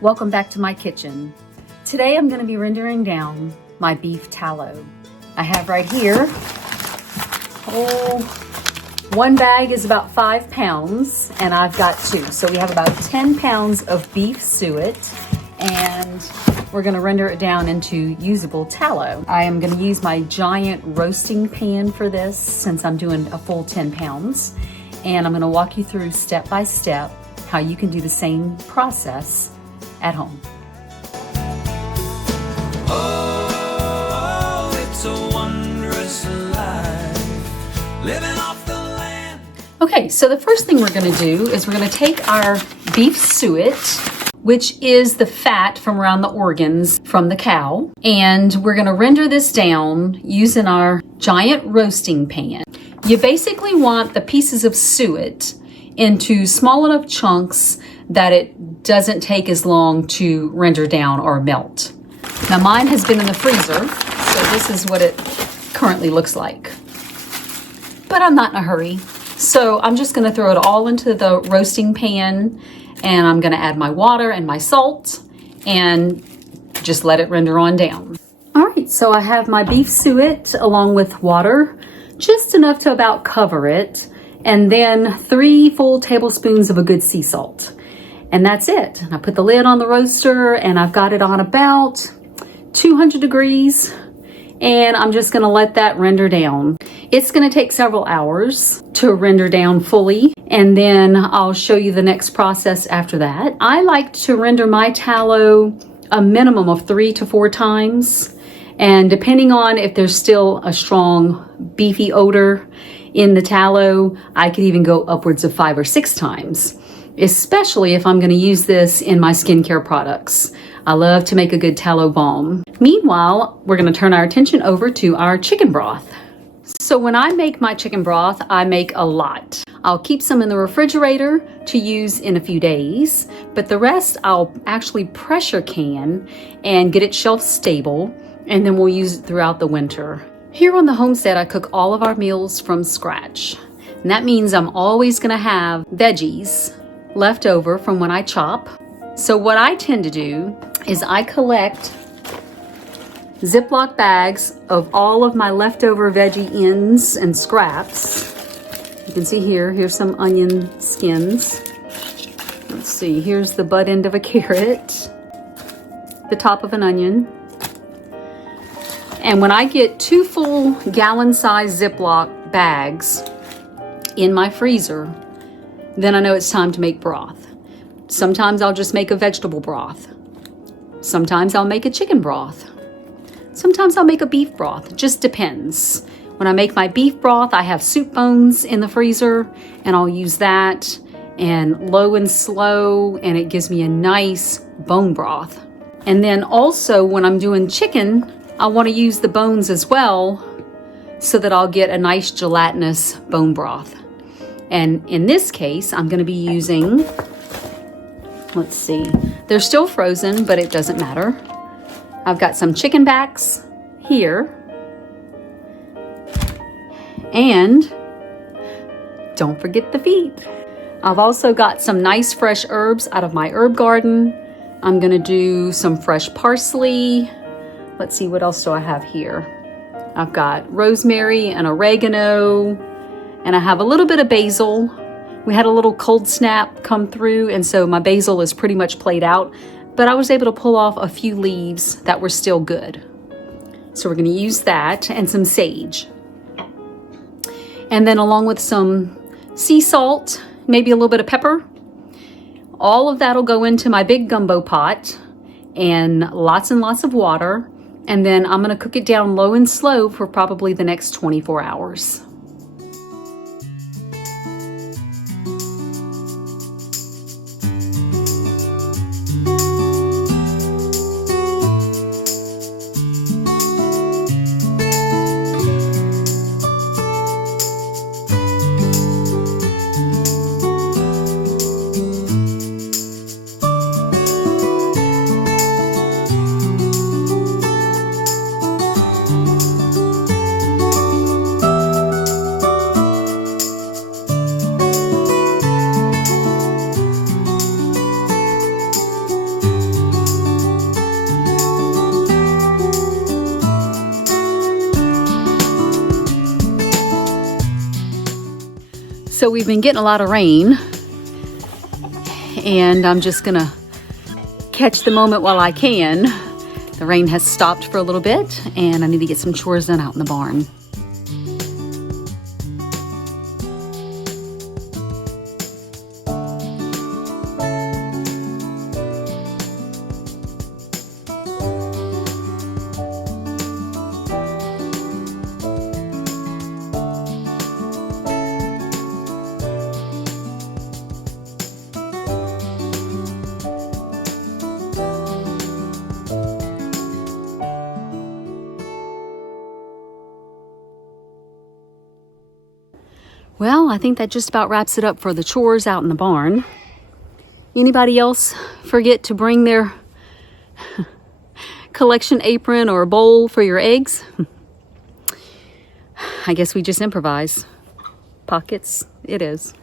Welcome back to my kitchen. Today I'm going to be rendering down my beef tallow. I have right here, one bag is about 5 pounds and I've got 2. So we have about 10 pounds of beef suet and we're going to render it down into usable tallow. I am going to use my giant roasting pan for this since I'm doing a full 10 pounds. And I'm going to walk you through step by step how you can do the same process at home. Oh, it's a wondrous life, living off the land. Okay, so the first thing we're going to do is we're going to take our beef suet, which is the fat from around the organs from the cow, and we're going to render this down using our giant roasting pan. You basically want the pieces of suet into small enough chunks that it doesn't take as long to render down or melt. Now mine has been in the freezer, so this is what it currently looks like. But I'm not in a hurry. So I'm just gonna throw it all into the roasting pan and I'm gonna add my water and my salt and just let it render on down. All right, so I have my beef suet along with water, just enough to about cover it, and then 3 full tablespoons of a good sea salt. And that's it. I put the lid on the roaster and I've got it on about 200 degrees and I'm just gonna let that render down. It's gonna take several hours to render down fully and then I'll show you the next process after that. I like to render my tallow a minimum of 3 to 4 times, and depending on if there's still a strong beefy odor in the tallow, I could even go upwards of 5 or 6 times. Especially if I'm going to use this in my skincare products. I love to make a good tallow balm. Meanwhile, we're going to turn our attention over to our chicken broth. So when I make my chicken broth, I make a lot. I'll keep some in the refrigerator to use in a few days, but the rest I'll actually pressure can and get it shelf stable, and then we'll use it throughout the winter. Here on the homestead, I cook all of our meals from scratch. And that means I'm always going to have veggies left over from when I chop. So what I tend to do is I collect Ziploc bags of all of my leftover veggie ends and scraps. You can see here's some onion skins. Let's see, here's the butt end of a carrot, the top of an onion. And when I get 2 full gallon-sized Ziploc bags in my freezer, then I know it's time to make broth. Sometimes I'll just make a vegetable broth. Sometimes I'll make a chicken broth. Sometimes I'll make a beef broth. It just depends. When I make my beef broth, I have soup bones in the freezer and I'll use that and low and slow, and it gives me a nice bone broth. And then also when I'm doing chicken, I want to use the bones as well so that I'll get a nice gelatinous bone broth. And in this case, I'm going to be using, let's see, they're still frozen, but it doesn't matter. I've got some chicken backs here. And don't forget the feet. I've also got some nice fresh herbs out of my herb garden. I'm going to do some fresh parsley. Let's see, what else do I have here? I've got rosemary and oregano. And I have a little bit of basil. We had a little cold snap come through, and so my basil is pretty much played out, but I was able to pull off a few leaves that were still good. So we're going to use that and some sage. And then along with some sea salt, maybe a little bit of pepper. All of that will go into my big gumbo pot and lots of water. And then I'm going to cook it down low and slow for probably the next 24 hours. So we've been getting a lot of rain, and I'm just gonna catch the moment while I can. The rain has stopped for a little bit, and I need to get some chores done out in the barn. Well, I think that just about wraps it up for the chores out in the barn. Anybody else forget to bring their collection apron or bowl for your eggs? I guess we just improvise. Pockets, it is.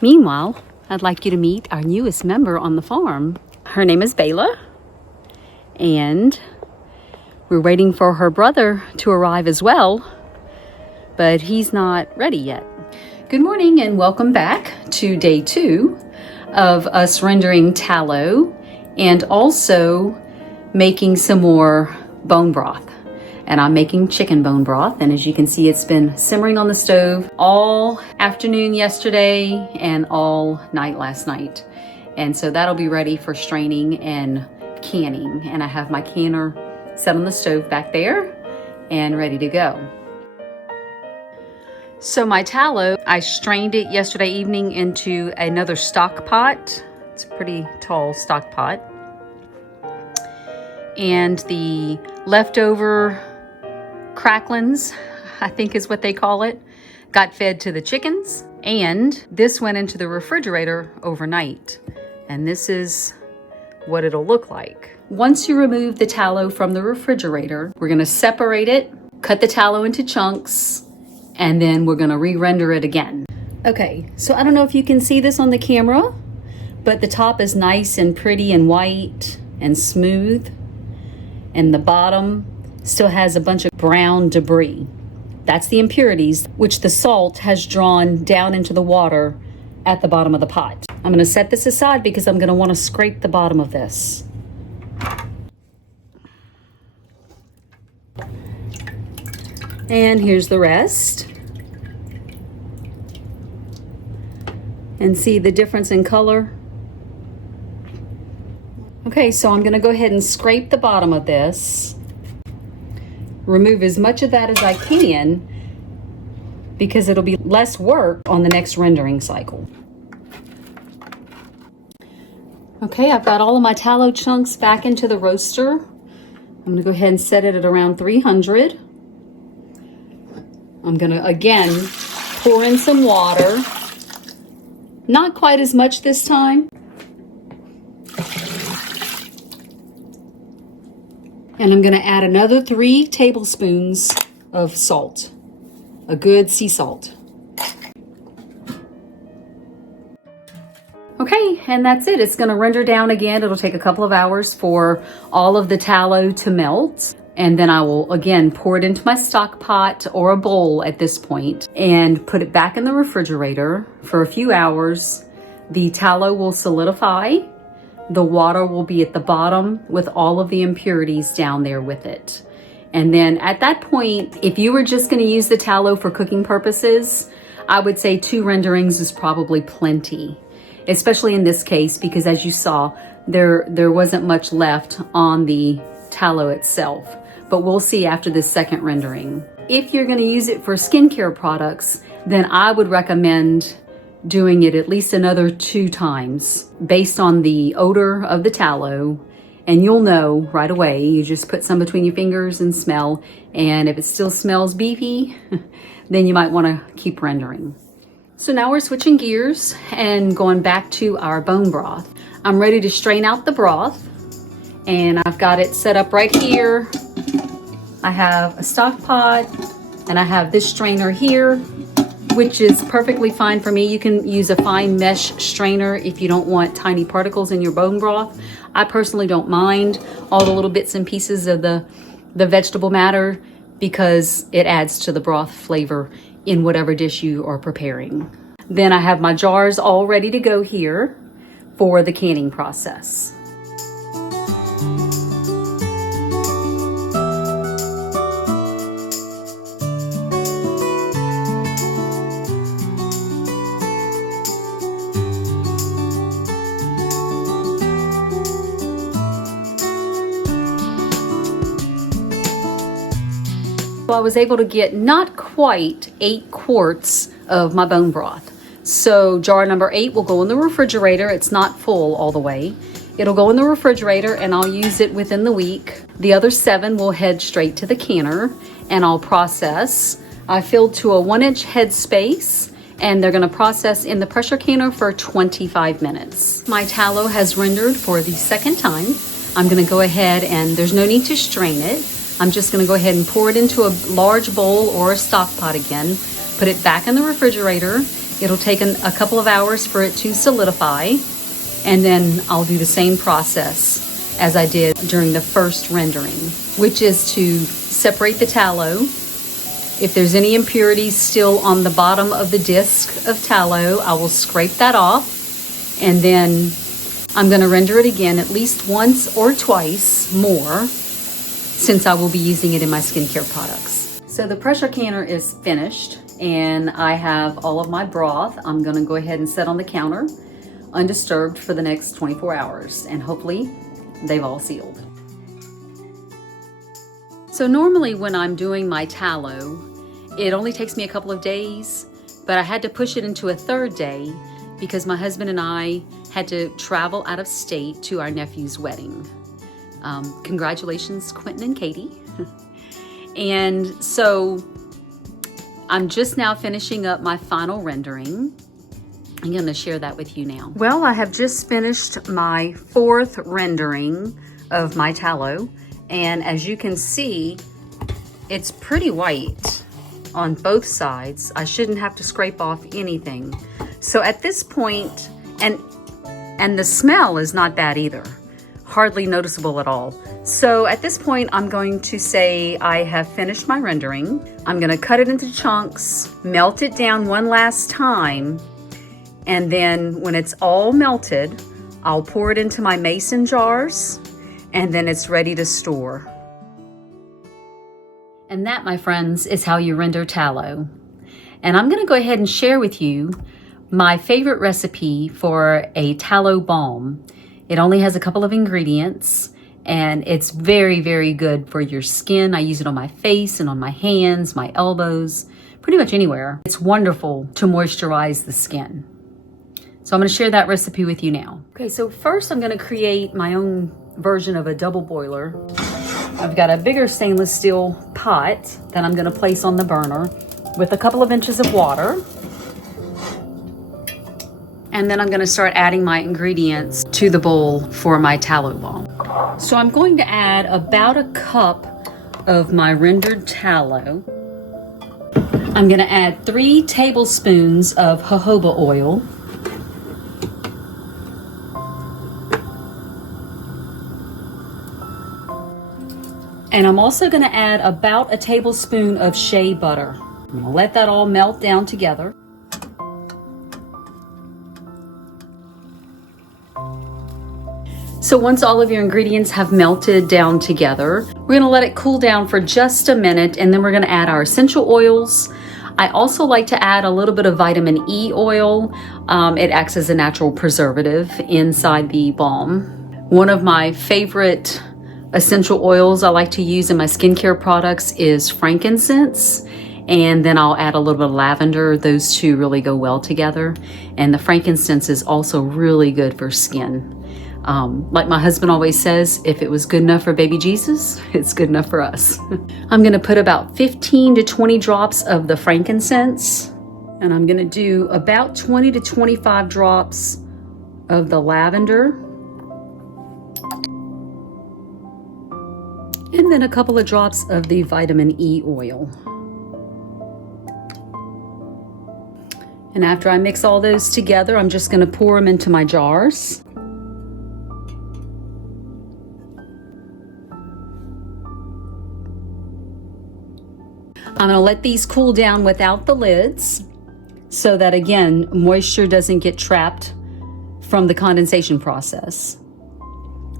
Meanwhile, I'd like you to meet our newest member on the farm. Her name is Bala, and we're waiting for her brother to arrive as well, but he's not ready yet. Good morning and welcome back to day 2 of us rendering tallow and also making some more bone broth. And I'm making chicken bone broth, and as you can see, it's been simmering on the stove all afternoon yesterday and all night last night. And so that'll be ready for straining and canning. And I have my canner set on the stove back there and ready to go. So my tallow, I strained it yesterday evening into another stock pot. It's a pretty tall stock pot. And the leftover cracklings, I think is what they call it, got fed to the chickens. And this went into the refrigerator overnight. And this is what it'll look like. Once you remove the tallow from the refrigerator, we're gonna separate it, cut the tallow into chunks, and then we're gonna re-render it again. Okay, so I don't know if you can see this on the camera, but the top is nice and pretty and white and smooth, and the bottom still has a bunch of brown debris. That's the impurities, which the salt has drawn down into the water at the bottom of the pot. I'm gonna set this aside because I'm gonna wanna scrape the bottom of this. And here's the rest. And see the difference in color? Okay, so I'm gonna go ahead and scrape the bottom of this. Remove as much of that as I can because it'll be less work on the next rendering cycle. Okay, I've got all of my tallow chunks back into the roaster. I'm gonna go ahead and set it at around 300. I'm gonna, again, pour in some water. Not quite as much this time. And I'm gonna add another 3 tablespoons of salt, a good sea salt. Okay, and that's it. It's gonna render down again. It'll take a couple of hours for all of the tallow to melt. And then I will, again, pour it into my stock pot or a bowl at this point and put it back in the refrigerator for a few hours. The tallow will solidify. The water will be at the bottom with all of the impurities down there with it. And then at that point, if you were just gonna use the tallow for cooking purposes, I would say 2 renderings is probably plenty, especially in this case, because as you saw, there wasn't much left on the tallow itself. But we'll see after this second rendering. If you're gonna use it for skincare products, then I would recommend doing it at least another 2 times based on the odor of the tallow. And you'll know right away. You just put some between your fingers and smell. And if it still smells beefy, then you might wanna keep rendering. So now we're switching gears and going back to our bone broth. I'm ready to strain out the broth, and I've got it set up right here. I have a stock pot, and I have this strainer here, which is perfectly fine for me. You can use a fine mesh strainer if you don't want tiny particles in your bone broth. I personally don't mind all the little bits and pieces of the vegetable matter because it adds to the broth flavor in whatever dish you are preparing. Then I have my jars all ready to go here for the canning process. I was able to get not quite 8 quarts of my bone broth. So jar number 8 will go in the refrigerator. It's not full all the way. It'll go in the refrigerator and I'll use it within the week. The other 7 will head straight to the canner and I'll process. I filled to a 1-inch head space and they're gonna process in the pressure canner for 25 minutes. My tallow has rendered for the second time. I'm gonna go ahead and there's no need to strain it. I'm just gonna go ahead and pour it into a large bowl or a stock pot again, put it back in the refrigerator. It'll take a couple of hours for it to solidify, and then I'll do the same process as I did during the first rendering, which is to separate the tallow. If there's any impurities still on the bottom of the disc of tallow, I will scrape that off, and then I'm gonna render it again at least once or twice more, since I will be using it in my skincare products. So the pressure canner is finished and I have all of my broth. I'm gonna go ahead and set on the counter undisturbed for the next 24 hours and hopefully they've all sealed. So normally when I'm doing my tallow, it only takes me a couple of days, but I had to push it into a 3rd day because my husband and I had to travel out of state to our nephew's wedding. Congratulations, Quentin and Katie. And so I'm just now finishing up my final rendering. I'm going to share that with you now. Well, I have just finished my 4th rendering of my tallow. And as you can see, it's pretty white on both sides. I shouldn't have to scrape off anything. So at this point, and the smell is not bad either. Hardly noticeable at all. So at this point, I'm going to say I have finished my rendering. I'm gonna cut it into chunks, melt it down one last time, and then when it's all melted, I'll pour it into my mason jars, and then it's ready to store. And that, my friends, is how you render tallow. And I'm gonna go ahead and share with you my favorite recipe for a tallow balm. It only has a couple of ingredients and it's very, very good for your skin. I use it on my face and on my hands, my elbows, pretty much anywhere. It's wonderful to moisturize the skin. So I'm gonna share that recipe with you now. Okay, so first I'm gonna create my own version of a double boiler. I've got a bigger stainless steel pot that I'm gonna place on the burner with a couple of inches of water. And then I'm gonna start adding my ingredients to the bowl for my tallow balm. So I'm going to add about a cup of my rendered tallow. I'm gonna add 3 tablespoons of jojoba oil. And I'm also gonna add about a tablespoon of shea butter. I'm gonna let that all melt down together. So once all of your ingredients have melted down together, we're gonna let it cool down for just a minute and then we're gonna add our essential oils. I also like to add a little bit of vitamin E oil. It acts as a natural preservative inside the balm. One of my favorite essential oils I like to use in my skincare products is frankincense. And then I'll add a little bit of lavender. Those two really go well together. And the frankincense is also really good for skin. Like my husband always says, if it was good enough for baby Jesus, it's good enough for us. I'm gonna put about 15 to 20 drops of the frankincense, and I'm gonna do about 20 to 25 drops of the lavender, and then a couple of drops of the vitamin E oil. And after I mix all those together, I'm just gonna pour them into my jars. I'm gonna let these cool down without the lids. so that, again, moisture doesn't get trapped from the condensation process.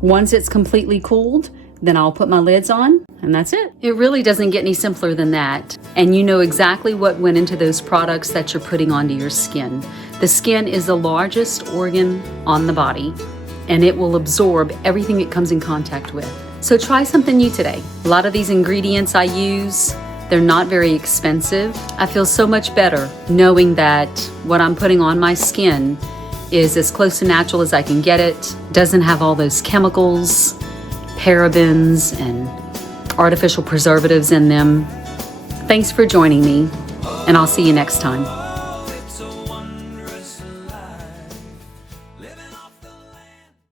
Once it's completely cooled, then I'll put my lids on, and that's it. It really doesn't get any simpler than that. And you know exactly what went into those products that you're putting onto your skin. The skin is the largest organ on the body, and it will absorb everything it comes in contact with. So try something new today. A lot of these ingredients I use, they're not very expensive. I feel so much better knowing that what I'm putting on my skin is as close to natural as I can get it, doesn't have all those chemicals, parabens, and artificial preservatives in them. Thanks for joining me, and I'll see you next time.